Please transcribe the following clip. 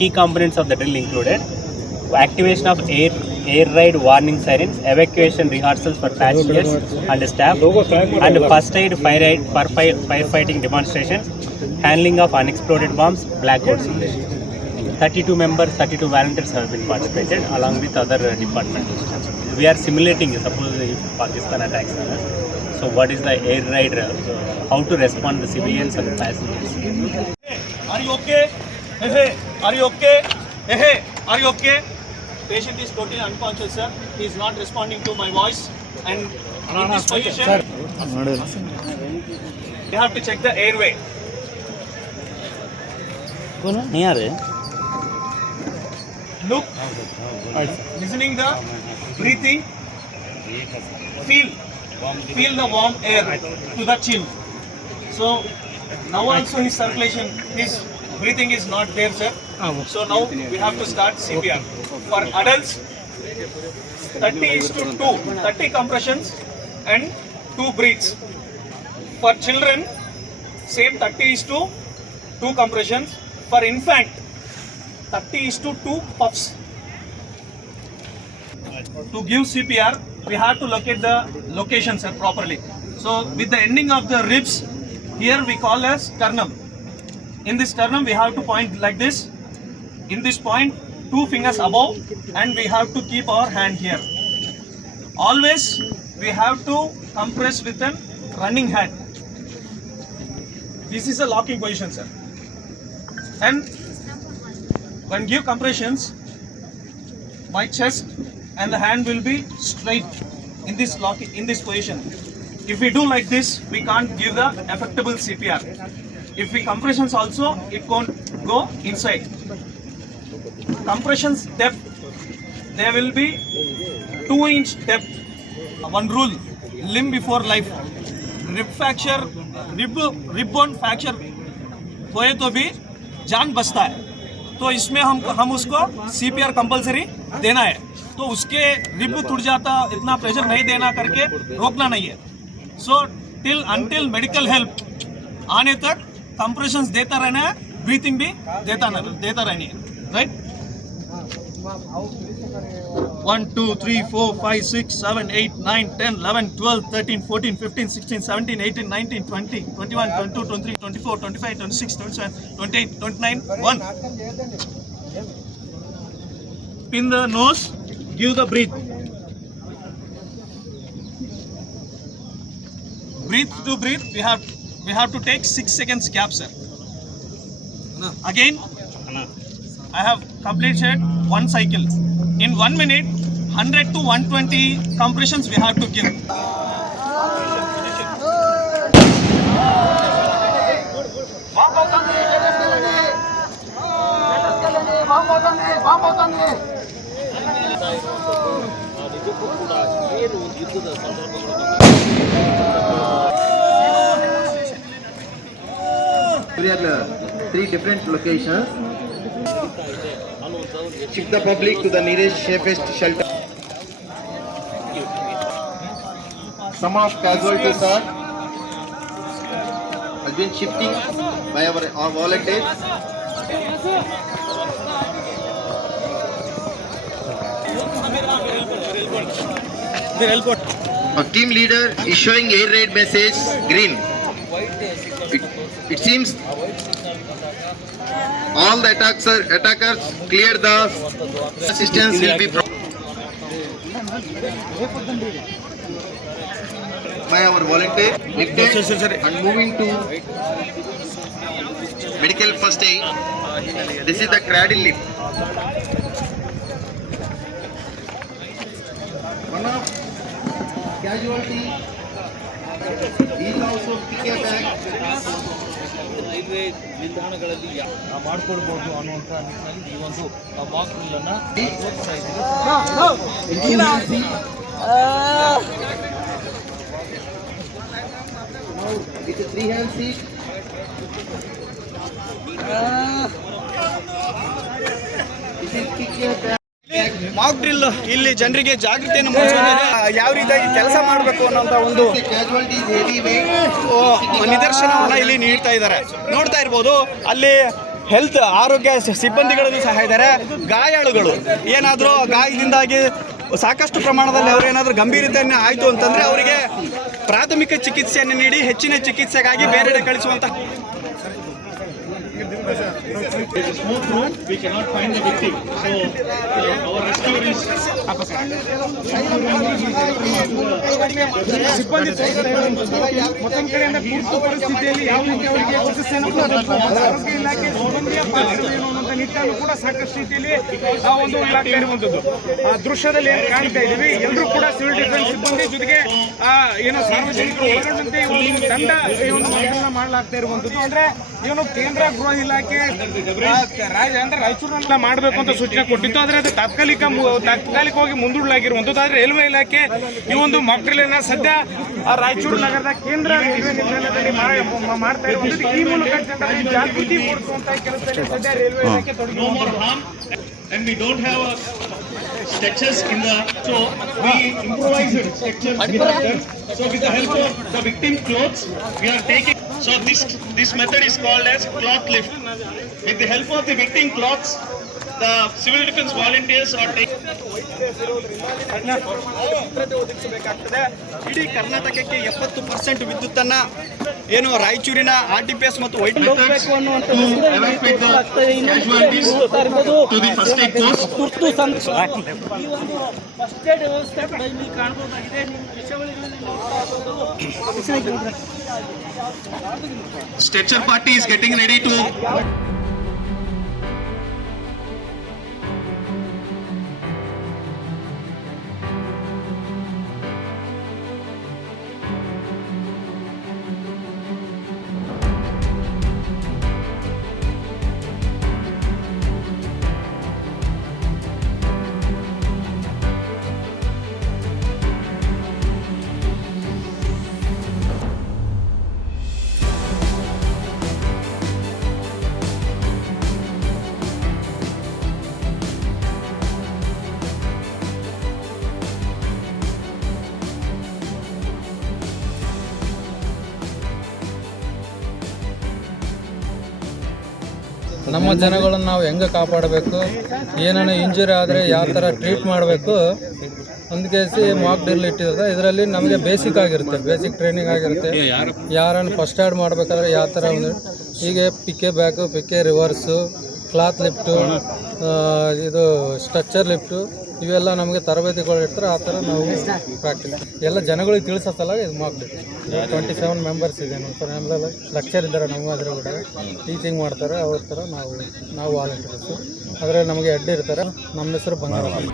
key components of the drill included activation of air air raid warning sirens, evacuation rehearsals for passengers and staff, and first aid fire aid for fire, firefighting demonstrations, handling of unexploded bombs, blackout simulation. 32 members, 32 volunteers have been participated along with other departmental staff. We are simulating, suppose if Pakistan attacks us, so what is the air raid, uh, how to respond the civilians and passengers. Are you okay? Hey, are you okay? Hey, hey, are you okay? Patient is totally unconscious, sir. He is not responding to my voice. And in this position, you have to check the airway. Look, listening the breathing, feel, feel the warm air to the chin. So now also his circulation, his breathing is not there, sir. Ah, so now we have to start CPR. For adults, 30 is to 2, 30 compressions and 2 breaths. For children, same 30 is to 2 compressions. For infant, 30 is to 2 puffs. To give CPR, we have to locate the location sir, properly. So with the ending of the ribs, here we call as sternum. In this sternum, we have to point like this. In this point, two fingers above, and we have to keep our hand here. Always, we have to compress with a running hand. This is a locking position, sir. And when give compressions, my chest and the hand will be straight in this lock in this position. If we do like this, we can't give the effectable CPR. If we compressions also, it won't go inside. Compressions depth, there will be two inch depth. One rule, limb before life. Rib fracture, rib rib bone fracture होए तो भी जान बचता है तो इसमें हम हम उसको सी पी आर कंपल्सरी देना है तो उसके रिब टूट जाता इतना प्रेशर नहीं देना करके रोकना नहीं है so till until medical help आने तक कंप्रेशंस देता रहना है ब्रीथिंग भी देता न- देता रहनी है right one two three four five six seven eight nine ten eleven twelve thirteen fourteen fifteen sixteen seventeen eighteen nineteen twenty twenty one twenty two twenty three twenty four twenty five twenty six twenty seven twenty eight twenty nine one pin the nose, give the breathe. Breathe to breathe, we have we have to take six seconds gap, sir. Again, I have completed one cycle. In one minute, 100 to 120 compressions we have to give. We are uh, three different locations. Shift the public to the nearest safest shelter. Some of casualties are has been shifting by our, our volunteers. Our team leader is showing air raid message green. It, it seems all the attacks are, attackers clear the assistance will be pro- by our volunteer lifted and moving to medical first aid. This is the cradle lift. One of casualty is also pick back. Railway ನಿಲ್ದಾಣಗಳಲ್ಲಿ ಯಾ- ನಾವು ಮಾಡ್ಕೊಳ್ಬಹುದು ಅನ್ನುವಂಥ ನಿಟ್ಟಿನಲ್ಲಿ ಈ ಒಂದು Mach drill ಅನ್ನ ತೋರಿಸ್ತಾ ಇದ್ದೀವಿ It's a three hand seat. This is pick your bag. Mock drill ಇಲ್ಲಿ ಜನರಿಗೆ ಜಾಗೃತಿಯನ್ನು ಮೂಡಿಸೋದ್ರೆ ಯಾವ ರೀತಿಯಾಗಿ ಕೆಲಸ ಮಾಡಬೇಕು ಅನ್ನೋಂಥ ಒಂದು ನಿದರ್ಶನವನ್ನ ಇಲ್ಲಿ ನೀಡ್ತಾ ಇದ್ದಾರೆ. ನೋಡ್ತಾ ಇರ್ಬೋದು, ಅಲ್ಲಿ ಹೆಲ್ತ್ ಆರೋಗ್ಯ ಸಿಬ್ಬಂದಿಗಳು ಸಹ ಇದ್ದಾರೆ. ಗಾಯಾಳುಗಳು, ಏನಾದರೂ ಗಾಯದಿಂದಾಗಿ ಸಾಕಷ್ಟು ಪ್ರಮಾಣದಲ್ಲಿ ಅವರು ಏನಾದರೂ ಗಂಭೀರತೆಯನ್ನು ಆಯಿತು ಅಂತಂದರೆ ಅವರಿಗೆ ಪ್ರಾಥಮಿಕ ಚಿಕಿತ್ಸೆಯನ್ನು ನೀಡಿ ಹೆಚ್ಚಿನ ಚಿಕಿತ್ಸೆಗಾಗಿ ಬೇರೆಡೆ ಕಳಿಸುವಂಥ smoke room, we cannot find the victim. So uh, our rescue is ಸಿಬ್ಬಂದಿ ಮತ್ತೊಂದು ಕಡೆಯಿಂದ ಪರಿಸ್ಥಿತಿಯಲ್ಲಿ ಯಾವ ರೀತಿ ಅವರಿಗೆ ಆರೋಗ್ಯ ಇಲಾಖೆ ಏನು ಕೂಡ ಸಾಕಷ್ಟು ರೀತಿಯಲ್ಲಿ ಆ ಒಂದು ಇಲಾಖೆ ಇರುವಂಥದ್ದು. ಆ ದೃಶ್ಯದಲ್ಲಿ ಏನು ಕಾಣ್ತಾ ಇದ್ದೀವಿ ಎಲ್ಲರೂ ಕೂಡ ಸಿವಿಲ್ ಡಿಫೆನ್ಸ್ ಸಿಬ್ಬಂದಿ ಜೊತೆಗೆ ಏನು ಸಾರ್ವಜನಿಕರು ಒಳಗೊಂಡಂತೆ ಒಂದು ತಂಡ ಈ ಒಂದು ಮಾಡಲಾಗ್ತಾ ಇರುವಂಥದ್ದು. ಅಂದ್ರೆ ಇವನು ಕೇಂದ್ರ ಗೃಹ ಇಲಾಖೆ ರಾಜ, ಅಂದ್ರೆ ಮಾಡಬೇಕು ಅಂತ ಸೂಚನೆ ಕೊಟ್ಟಿತ್ತು. ಆದ್ರೆ ಅದು ತಾತ್ಕಾಲಿಕ ತಾತ್ಕಾಲಿಕವಾಗಿ ಮುಂದೂಡಲಾಗಿರುವಂಥದ್ದು. ಆದ್ರೆ ರೈಲ್ವೆ ಇಲಾಖೆ ಈ ಒಂದು ಮಕ್ಕಳನ್ನ ಸದ್ಯ ರಾಯಚೂರು ನಗರದ ಕೇಂದ್ರ ರೈಲ್ವೆ ನಿಲ್ದಾಣದಲ್ಲಿ ಮಾಡ್ತಾ ಇರುವಂಥದ್ದು. ಈ ಮೂಲಕ ಜನರಲ್ಲಿ ಜಾಗೃತಿ ಮೂಡಿಸುವಂತ ಕೆಲಸದಲ್ಲಿ ಸದ್ಯ ರೈಲ್ವೆ ಇಲಾಖೆ ತೊಡಗಿ no more harm and we don't have a stretchers in the so we improvised stretchers behind us. so with the help of the victim clothes we are taking so this this method is called as cloth lift with the help of the victim cloths the civil defense volunteers are taking ಭದ್ರತೆ ಒದಗಿಸಬೇಕಾಗ್ತದೆ ಇಡೀ ಕರ್ನಾಟಕಕ್ಕೆ ಎಪ್ಪತ್ತು percent ವಿದ್ಯುತ್ತನ್ನ ಏನು ರಾಯಚೂರಿನ R T P S ಮತ್ತು ವೈಟ್. ತುರ್ತು ಫಸ್ಟ್ ಏಡ್ ವ್ಯವಸ್ಥೆ ಕೂಡ ಇಲ್ಲಿ ಕಾಣಬಹುದಾಗಿದೆ ನೀವು ದೃಶ್ಯಾವಳಿಗಳಲ್ಲಿ ನೋಡ್ತಾ ಇರ್ಬೋದು. Stretcher party ನಮ್ಮ ಜನಗಳನ್ನು ನಾವು ಹೆಂಗೆ ಕಾಪಾಡಬೇಕು, ಏನಾನ ಇಂಜುರಿ ಆದರೆ ಯಾವ ಥರ ಟ್ರೀಟ್ ಮಾಡಬೇಕು, ಒಂದು ಕೇಸಿ ಮಾಕ್ ಡ್ರಿಲ್ ಇಟ್ಟಿರೋದು, ಇದರಲ್ಲಿ ನಮಗೆ ಬೇಸಿಕ್ ಆಗಿರುತ್ತೆ ಬೇಸಿಕ್ ಟ್ರೈನಿಂಗ್ ಆಗಿರುತ್ತೆ. ಯಾರನ್ನು ಫಸ್ಟ್ ಆ್ಯಡ್ ಮಾಡಬೇಕಾದ್ರೆ ಯಾವ ಥರ ಒಂದು, ಹೀಗೆ piggyback piggy reverse cloth lift ಇದು ಸ್ಟ್ರಕ್ಚರ್ ಲಿಫ್ಟು ಇವೆಲ್ಲ ನಮಗೆ ತರಬೇತಿಗಳು ಇರ್ತಾರೆ, ಆ ಥರ ನಾವು ಪ್ರಾಕ್ಟೀಸ್ ಎಲ್ಲ ಜನಗಳಿಗೆ ತಿಳಿಸತ್ತಲ್ಲ ಇದು ಮಾಡಬೇಕು. ಟ್ವೆಂಟಿ ಸೆವೆನ್ ಮೆಂಬರ್ಸ್ ಇದೆ ನಮ್ಮ ಥರ ಲೆಕ್ಚರ್ ಇದ್ದಾರೆ ನಮ್ಮ ಅದ್ರ ಕೂಡ ಟೀಚಿಂಗ್ ಮಾಡ್ತಾರೆ, ಅವ್ರ ಥರ ನಾವು ನಾವು ವಾಲಂಟಿಯರ್ಸು ಆದರೆ ನಮಗೆ ಹೆಡ್ ಇರ್ತಾರೆ. ನಮ್ಮ ಹೆಸರು ಬಂಗಾರಪ್ಪ.